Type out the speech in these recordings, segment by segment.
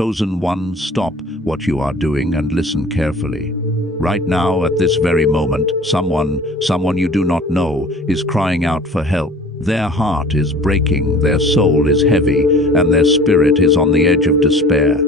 chosen one, stop what you are doing and listen carefully. Right now, at this very moment, someone you do not know, is crying out for help. Their heart is breaking, their soul is heavy, and their spirit is on the edge of despair.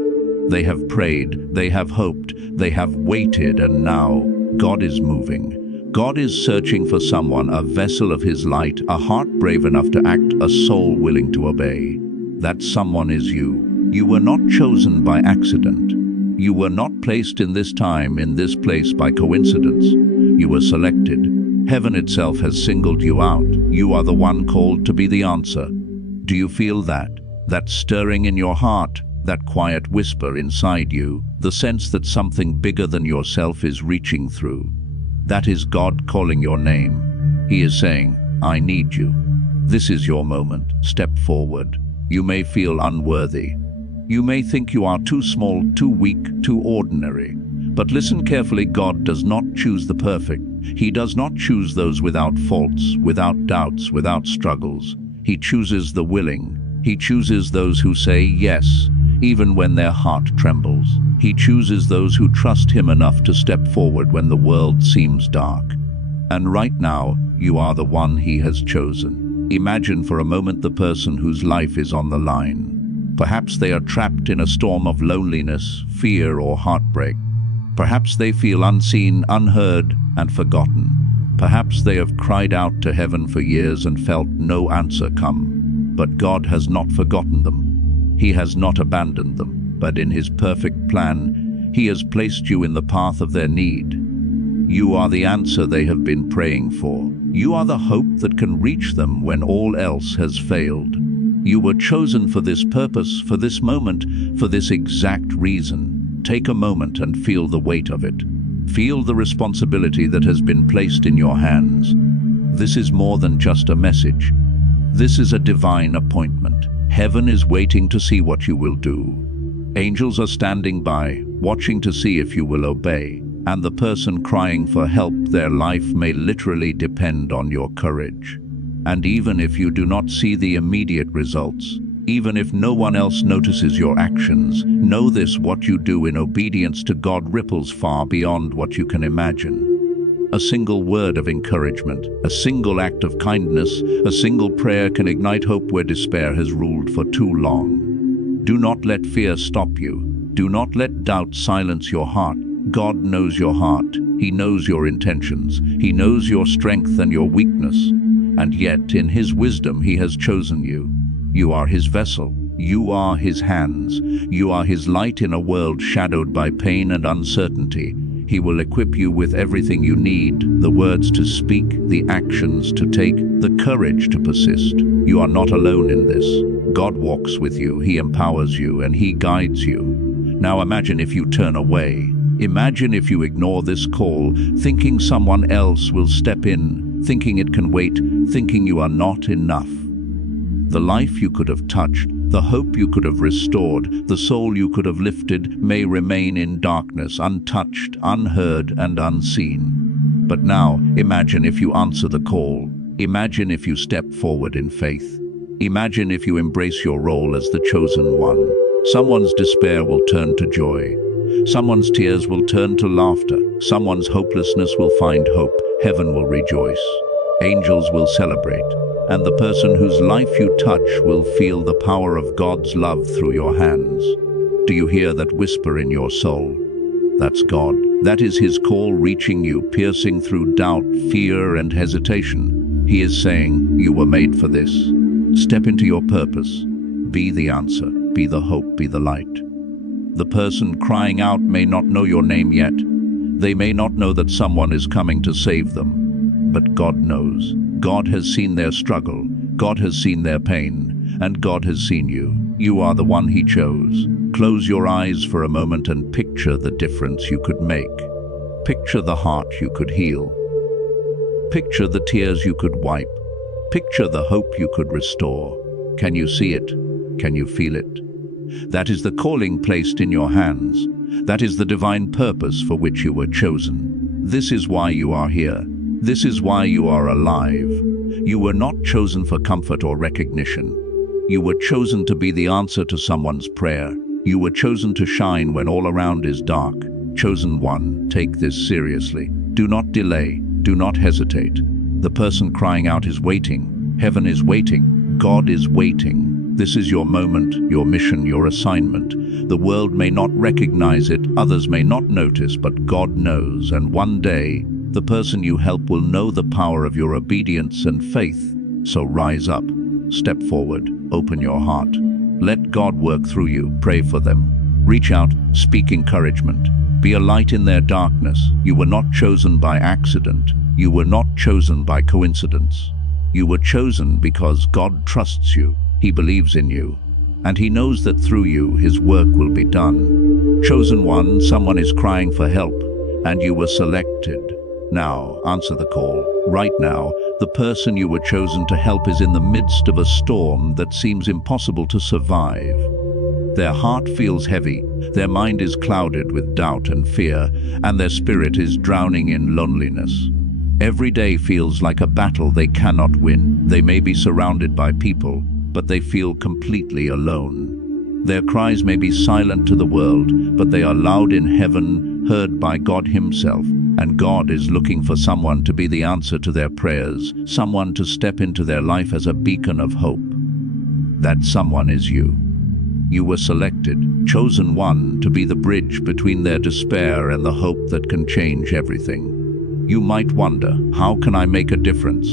They have prayed, they have hoped, they have waited, and now God is moving. God is searching for someone, a vessel of his light, a heart brave enough to act, a soul willing to obey. That someone is you. You were not chosen by accident. You were not placed in this time, in this place by coincidence. You were selected. Heaven itself has singled you out. You are the one called to be the answer. Do you feel that? That stirring in your heart, that quiet whisper inside you, the sense that something bigger than yourself is reaching through. That is God calling your name. He is saying, I need you. This is your moment. Step forward. You may feel unworthy. You may think you are too small, too weak, too ordinary. But listen carefully, God does not choose the perfect. He does not choose those without faults, without doubts, without struggles. He chooses the willing. He chooses those who say yes, even when their heart trembles. He chooses those who trust him enough to step forward when the world seems dark. And right now, you are the one he has chosen. Imagine for a moment the person whose life is on the line. Perhaps they are trapped in a storm of loneliness, fear, or heartbreak. Perhaps they feel unseen, unheard, and forgotten. Perhaps they have cried out to heaven for years and felt no answer come. But God has not forgotten them. He has not abandoned them, but in his perfect plan, he has placed you in the path of their need. You are the answer they have been praying for. You are the hope that can reach them when all else has failed. You were chosen for this purpose, for this moment, for this exact reason. Take a moment and feel the weight of it. Feel the responsibility that has been placed in your hands. This is more than just a message. This is a divine appointment. Heaven is waiting to see what you will do. Angels are standing by, watching to see if you will obey. And the person crying for help, their life may literally depend on your courage. And even if you do not see the immediate results, even if no one else notices your actions, know this: what you do in obedience to God ripples far beyond what you can imagine. A single word of encouragement, a single act of kindness, a single prayer can ignite hope where despair has ruled for too long. Do not let fear stop you. Do not let doubt silence your heart. God knows your heart. He knows your intentions. He knows your strength and your weakness. And yet, in his wisdom, he has chosen you. You are his vessel. You are his hands. You are his light in a world shadowed by pain and uncertainty. He will equip you with everything you need: the words to speak, the actions to take, the courage to persist. You are not alone in this. God walks with you. He empowers you, and he guides you. Now imagine if you turn away. Imagine if you ignore this call, thinking someone else will step in, thinking it can wait, thinking you are not enough. The life you could have touched, the hope you could have restored, the soul you could have lifted may remain in darkness, untouched, unheard, and unseen. But now, imagine if you answer the call. Imagine if you step forward in faith. Imagine if you embrace your role as the chosen one. Someone's despair will turn to joy. Someone's tears will turn to laughter. Someone's hopelessness will find hope. Heaven will rejoice. Angels will celebrate. And the person whose life you touch will feel the power of God's love through your hands. Do you hear that whisper in your soul? That's God. That is his call reaching you, piercing through doubt, fear, and hesitation. He is saying, you were made for this. Step into your purpose. Be the answer. Be the hope. Be the light. The person crying out may not know your name yet. They may not know that someone is coming to save them. But God knows. God has seen their struggle. God has seen their pain. And God has seen you. You are the one he chose. Close your eyes for a moment and picture the difference you could make. Picture the heart you could heal. Picture the tears you could wipe. Picture the hope you could restore. Can you see it? Can you feel it? That is the calling placed in your hands. That is the divine purpose for which you were chosen. This is why you are here. This is why you are alive. You were not chosen for comfort or recognition. You were chosen to be the answer to someone's prayer, You were chosen to shine when all around is dark. Chosen one, take this seriously. Do not delay. Do not hesitate. The person crying out is waiting. Heaven is waiting. God is waiting. This is your moment, your mission, your assignment. The world may not recognize it, others may not notice, but God knows, and one day, the person you help will know the power of your obedience and faith. So rise up, step forward, open your heart. Let God work through you, pray for them. Reach out, speak encouragement. Be a light in their darkness. You were not chosen by accident. You were not chosen by coincidence. You were chosen because God trusts you. He believes in you, and He knows that through you, His work will be done. Chosen one, someone is crying for help, and you were selected. Now, answer the call. Right now, the person you were chosen to help is in the midst of a storm that seems impossible to survive. Their heart feels heavy, their mind is clouded with doubt and fear, and their spirit is drowning in loneliness. Every day feels like a battle they cannot win. They may be surrounded by people, but they feel completely alone. Their cries may be silent to the world, but they are loud in heaven, heard by God Himself. And God is looking for someone to be the answer to their prayers, someone to step into their life as a beacon of hope. That someone is you. You were selected, chosen one, to be the bridge between their despair and the hope that can change everything. You might wonder, how can I make a difference?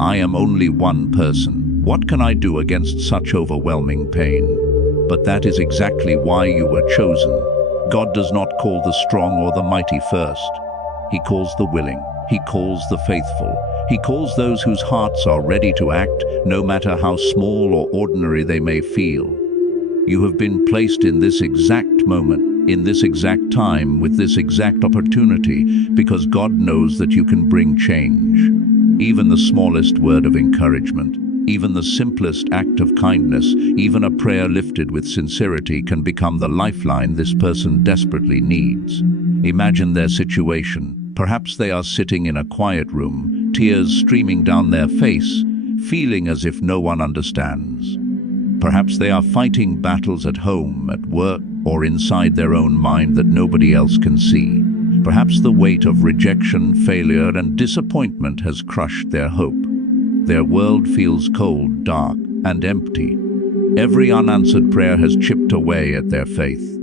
I am only one person. What can I do against such overwhelming pain? But that is exactly why you were chosen. God does not call the strong or the mighty first. He calls the willing. He calls the faithful. He calls those whose hearts are ready to act, no matter how small or ordinary they may feel. You have been placed in this exact moment, in this exact time, with this exact opportunity, because God knows that you can bring change. Even the smallest word of encouragement, even the simplest act of kindness, even a prayer lifted with sincerity can become the lifeline this person desperately needs. Imagine their situation. Perhaps they are sitting in a quiet room, tears streaming down their face, feeling as if no one understands. Perhaps they are fighting battles at home, at work, or inside their own mind that nobody else can see. Perhaps the weight of rejection, failure, and disappointment has crushed their hope. Their world feels cold, dark, and empty. Every unanswered prayer has chipped away at their faith.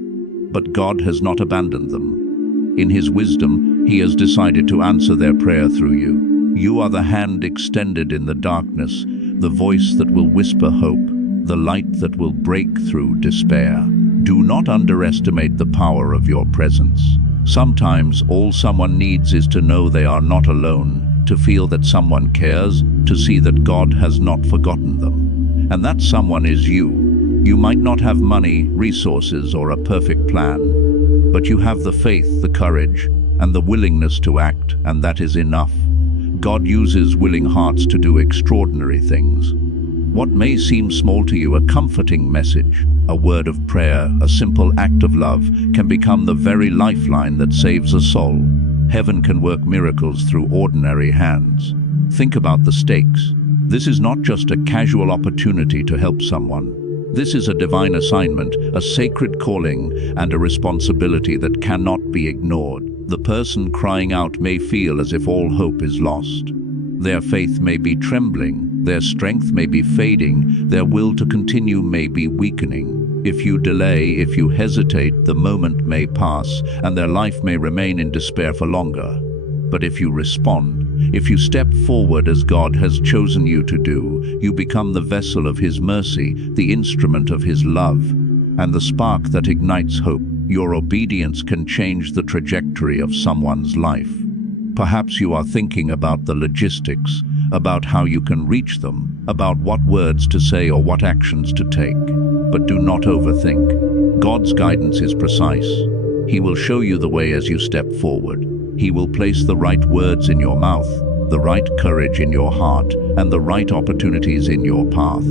But God has not abandoned them. In His wisdom, He has decided to answer their prayer through you. You are the hand extended in the darkness, the voice that will whisper hope, the light that will break through despair. Do not underestimate the power of your presence. Sometimes all someone needs is to know they are not alone, to feel that someone cares, to see that God has not forgotten them. And that someone is you. You might not have money, resources, or a perfect plan, but you have the faith, the courage, and the willingness to act, and that is enough. God uses willing hearts to do extraordinary things. What may seem small to you, a comforting message, a word of prayer, a simple act of love, can become the very lifeline that saves a soul. Heaven can work miracles through ordinary hands. Think about the stakes. This is not just a casual opportunity to help someone. This is a divine assignment, a sacred calling, and a responsibility that cannot be ignored. The person crying out may feel as if all hope is lost. Their faith may be trembling, their strength may be fading, their will to continue may be weakening. If you delay, if you hesitate, the moment may pass, and their life may remain in despair for longer. But if you respond, if you step forward as God has chosen you to do, you become the vessel of His mercy, the instrument of His love, and the spark that ignites hope. Your obedience can change the trajectory of someone's life. Perhaps you are thinking about the logistics, about how you can reach them, about what words to say or what actions to take. But do not overthink. God's guidance is precise. He will show you the way as you step forward. He will place the right words in your mouth, the right courage in your heart, and the right opportunities in your path.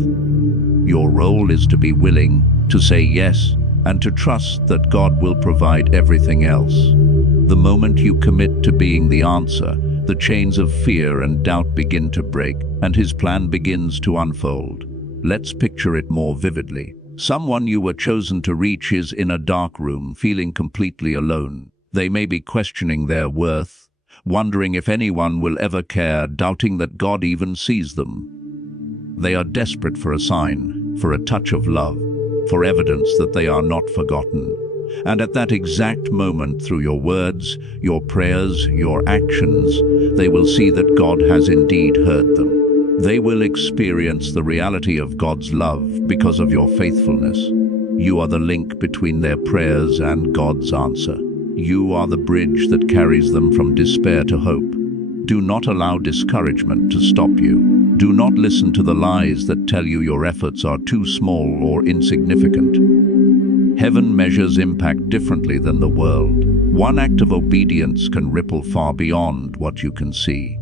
Your role is to be willing, to say yes, and to trust that God will provide everything else. The moment you commit to being the answer, the chains of fear and doubt begin to break, and His plan begins to unfold. Let's picture it more vividly. Someone you were chosen to reach is in a dark room, feeling completely alone. They may be questioning their worth, wondering if anyone will ever care, doubting that God even sees them. They are desperate for a sign, for a touch of love, for evidence that they are not forgotten. And at that exact moment, through your words, your prayers, your actions, they will see that God has indeed heard them. They will experience the reality of God's love because of your faithfulness. You are the link between their prayers and God's answer. You are the bridge that carries them from despair to hope. Do not allow discouragement to stop you. Do not listen to the lies that tell you your efforts are too small or insignificant. Heaven measures impact differently than the world. One act of obedience can ripple far beyond what you can see.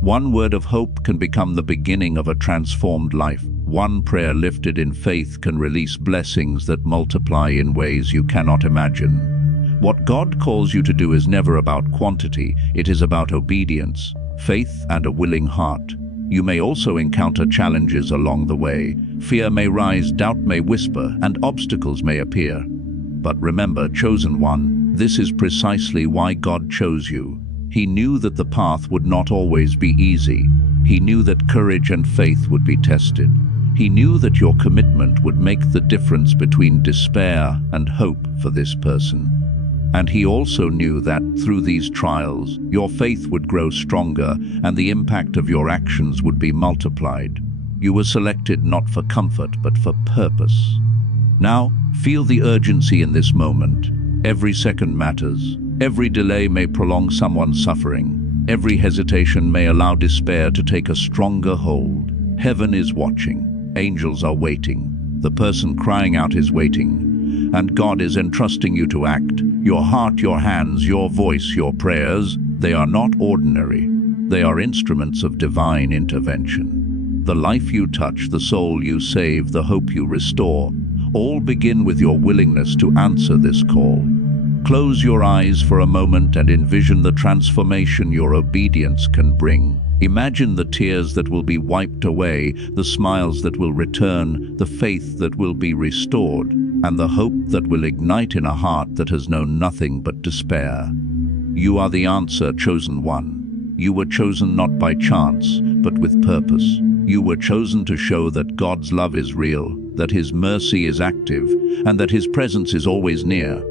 One word of hope can become the beginning of a transformed life. One prayer lifted in faith can release blessings that multiply in ways you cannot imagine. What God calls you to do is never about quantity, it is about obedience, faith, and a willing heart. You may also encounter challenges along the way. Fear may rise, doubt may whisper, and obstacles may appear. But remember, chosen one, this is precisely why God chose you. He knew that the path would not always be easy. He knew that courage and faith would be tested. He knew that your commitment would make the difference between despair and hope for this person. And he also knew that, through these trials, your faith would grow stronger and the impact of your actions would be multiplied. You were selected not for comfort, but for purpose. Now, feel the urgency in this moment. Every second matters. Every delay may prolong someone's suffering. Every hesitation may allow despair to take a stronger hold. Heaven is watching. Angels are waiting. The person crying out is waiting. And God is entrusting you to act. Your heart, your hands, your voice, your prayers, they are not ordinary. They are instruments of divine intervention. The life you touch, the soul you save, the hope you restore, all begin with your willingness to answer this call. Close your eyes for a moment and envision the transformation your obedience can bring. Imagine the tears that will be wiped away, the smiles that will return, the faith that will be restored, and the hope that will ignite in a heart that has known nothing but despair. You are the answer, chosen one. You were chosen not by chance, but with purpose. You were chosen to show that God's love is real, that His mercy is active, and that His presence is always near.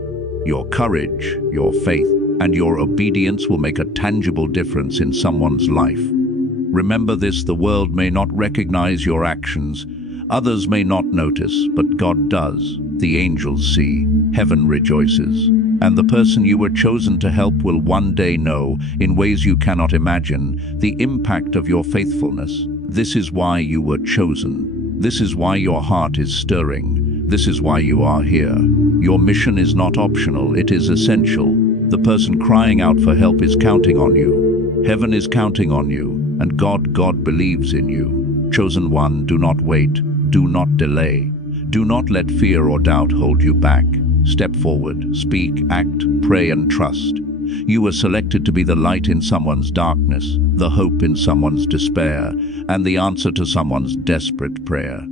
Your courage, your faith, and your obedience will make a tangible difference in someone's life. Remember this: the world may not recognize your actions, others may not notice, but God does. The angels see, heaven rejoices, and the person you were chosen to help will one day know, in ways you cannot imagine, the impact of your faithfulness. This is why you were chosen. This is why your heart is stirring. This is why you are here. Your mission is not optional, it is essential. The person crying out for help is counting on you. Heaven is counting on you, and God believes in you. Chosen one, do not wait, do not delay. Do not let fear or doubt hold you back. Step forward, speak, act, pray, and trust. You were selected to be the light in someone's darkness, the hope in someone's despair, and the answer to someone's desperate prayer.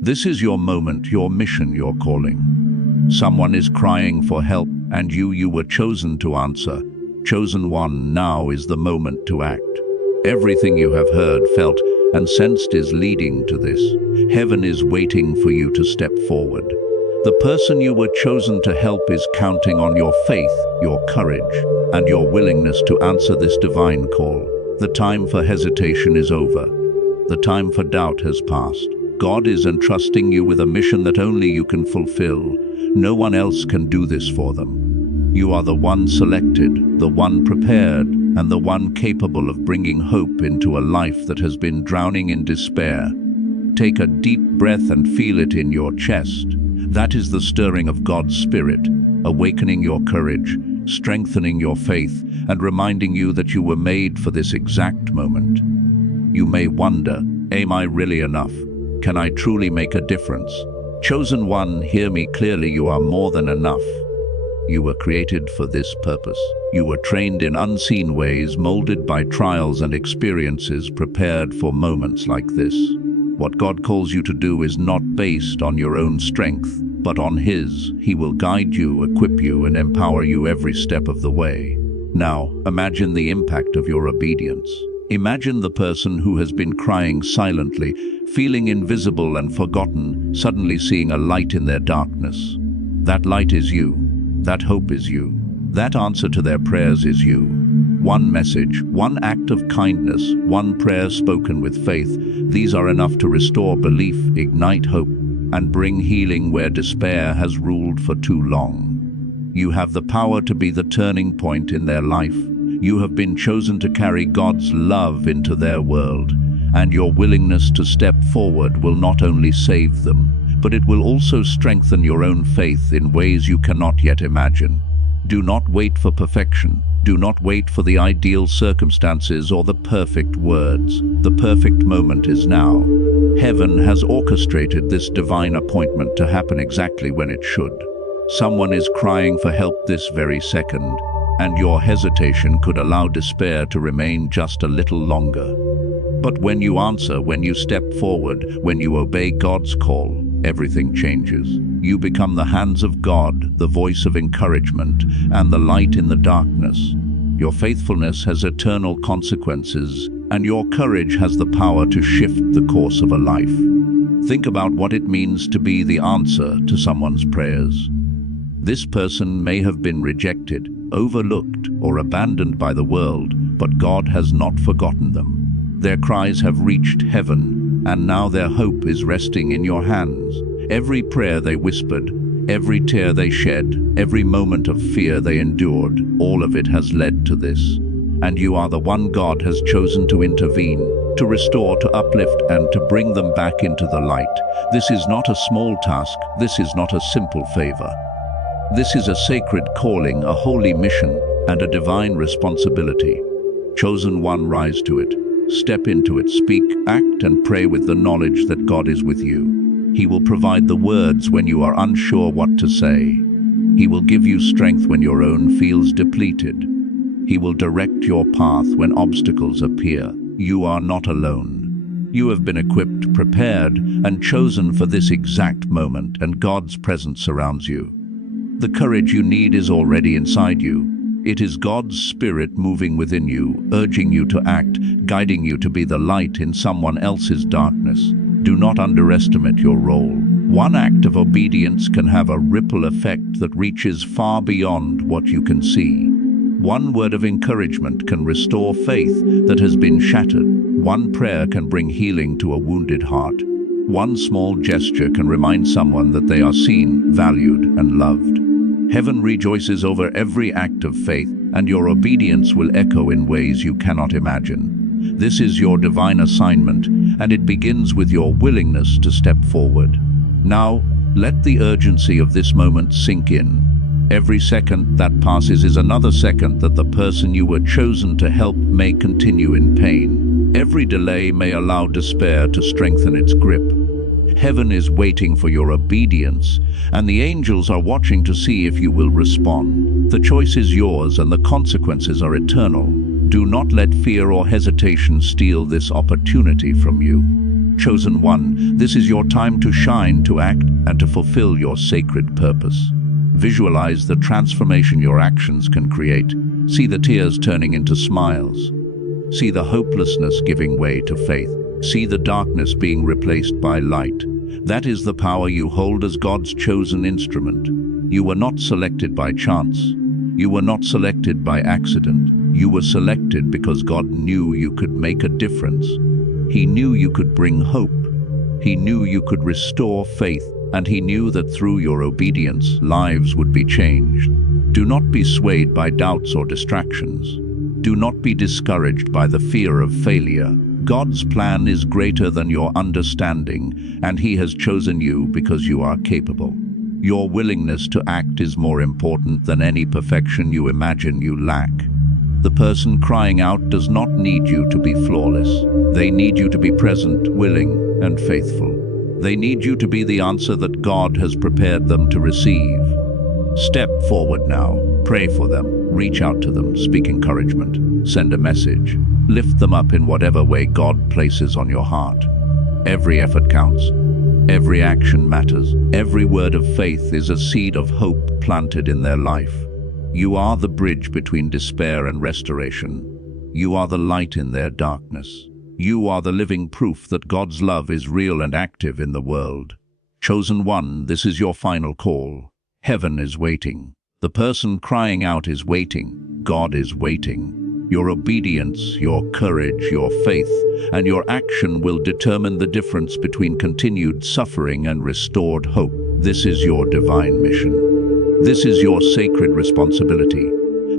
This is your moment, your mission, your calling. Someone is crying for help, and you were chosen to answer. Chosen one, now is the moment to act. Everything you have heard, felt, and sensed is leading to this. Heaven is waiting for you to step forward. The person you were chosen to help is counting on your faith, your courage, and your willingness to answer this divine call. The time for hesitation is over. The time for doubt has passed. God is entrusting you with a mission that only you can fulfill. No one else can do this for them. You are the one selected, the one prepared, and the one capable of bringing hope into a life that has been drowning in despair. Take a deep breath and feel it in your chest. That is the stirring of God's Spirit, awakening your courage, strengthening your faith, and reminding you that you were made for this exact moment. You may wonder, am I really enough? Can I truly make a difference? Chosen one, hear me clearly, you are more than enough. You were created for this purpose. You were trained in unseen ways, molded by trials and experiences, prepared for moments like this. What God calls you to do is not based on your own strength, but on His. He will guide you, equip you, and empower you every step of the way. Now, imagine the impact of your obedience. Imagine the person who has been crying silently, feeling invisible and forgotten, suddenly seeing a light in their darkness. That light is you. That hope is you. That answer to their prayers is you. One message, one act of kindness, one prayer spoken with faith, these are enough to restore belief, ignite hope, and bring healing where despair has ruled for too long. You have the power to be the turning point in their life. You have been chosen to carry God's love into their world, and your willingness to step forward will not only save them, but it will also strengthen your own faith in ways you cannot yet imagine. Do not wait for perfection. Do not wait for the ideal circumstances or the perfect words. The perfect moment is now. Heaven has orchestrated this divine appointment to happen exactly when it should. Someone is crying for help this very second, and your hesitation could allow despair to remain just a little longer. But when you answer, when you step forward, when you obey God's call, everything changes. You become the hands of God, the voice of encouragement, and the light in the darkness. Your faithfulness has eternal consequences, and your courage has the power to shift the course of a life. Think about what it means to be the answer to someone's prayers. This person may have been rejected, overlooked, or abandoned by the world, but God has not forgotten them. Their cries have reached heaven, and now their hope is resting in your hands. Every prayer they whispered, every tear they shed, every moment of fear they endured, all of it has led to this. And you are the one God has chosen to intervene, to restore, to uplift, and to bring them back into the light. This is not a small task. This is not a simple favor. This is a sacred calling, a holy mission, and a divine responsibility. Chosen one, rise to it. Step into it, speak, act, and pray with the knowledge that God is with you. He will provide the words when you are unsure what to say. He will give you strength when your own feels depleted. He will direct your path when obstacles appear. You are not alone. You have been equipped, prepared, and chosen for this exact moment, and God's presence surrounds you. The courage you need is already inside you. It is God's Spirit moving within you, urging you to act, guiding you to be the light in someone else's darkness. Do not underestimate your role. One act of obedience can have a ripple effect that reaches far beyond what you can see. One word of encouragement can restore faith that has been shattered. One prayer can bring healing to a wounded heart. One small gesture can remind someone that they are seen, valued, and loved. Heaven rejoices over every act of faith, and your obedience will echo in ways you cannot imagine. This is your divine assignment, and it begins with your willingness to step forward. Now, let the urgency of this moment sink in. Every second that passes is another second that the person you were chosen to help may continue in pain. Every delay may allow despair to strengthen its grip. Heaven is waiting for your obedience, and the angels are watching to see if you will respond. The choice is yours, and the consequences are eternal. Do not let fear or hesitation steal this opportunity from you. Chosen one, this is your time to shine, to act, and to fulfill your sacred purpose. Visualize the transformation your actions can create. See the tears turning into smiles. See the hopelessness giving way to faith. See the darkness being replaced by light. That is the power you hold as God's chosen instrument. You were not selected by chance. You were not selected by accident. You were selected because God knew you could make a difference. He knew you could bring hope. He knew you could restore faith, and He knew that through your obedience, lives would be changed. Do not be swayed by doubts or distractions. Do not be discouraged by the fear of failure. God's plan is greater than your understanding, and He has chosen you because you are capable. Your willingness to act is more important than any perfection you imagine you lack. The person crying out does not need you to be flawless. They need you to be present, willing, and faithful. They need you to be the answer that God has prepared them to receive. Step forward now. Pray for them. Reach out to them. Speak encouragement. Send a message. Lift them up in whatever way God places on your heart. Every effort counts. Every action matters. Every word of faith is a seed of hope planted in their life. You are the bridge between despair and restoration. You are the light in their darkness. You are the living proof that God's love is real and active in the world. Chosen one, this is your final call. Heaven is waiting. The person crying out is waiting. God is waiting. Your obedience, your courage, your faith, and your action will determine the difference between continued suffering and restored hope. This is your divine mission. This is your sacred responsibility.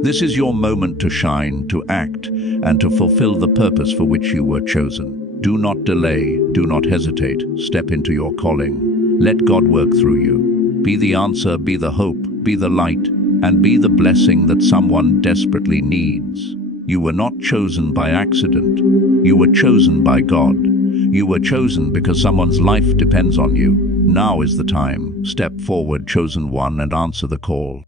This is your moment to shine, to act, and to fulfill the purpose for which you were chosen. Do not delay, do not hesitate. Step into your calling. Let God work through you. Be the answer, be the hope, be the light, and be the blessing that someone desperately needs. You were not chosen by accident. You were chosen by God. You were chosen because someone's life depends on you. Now is the time. Step forward, chosen one, and answer the call.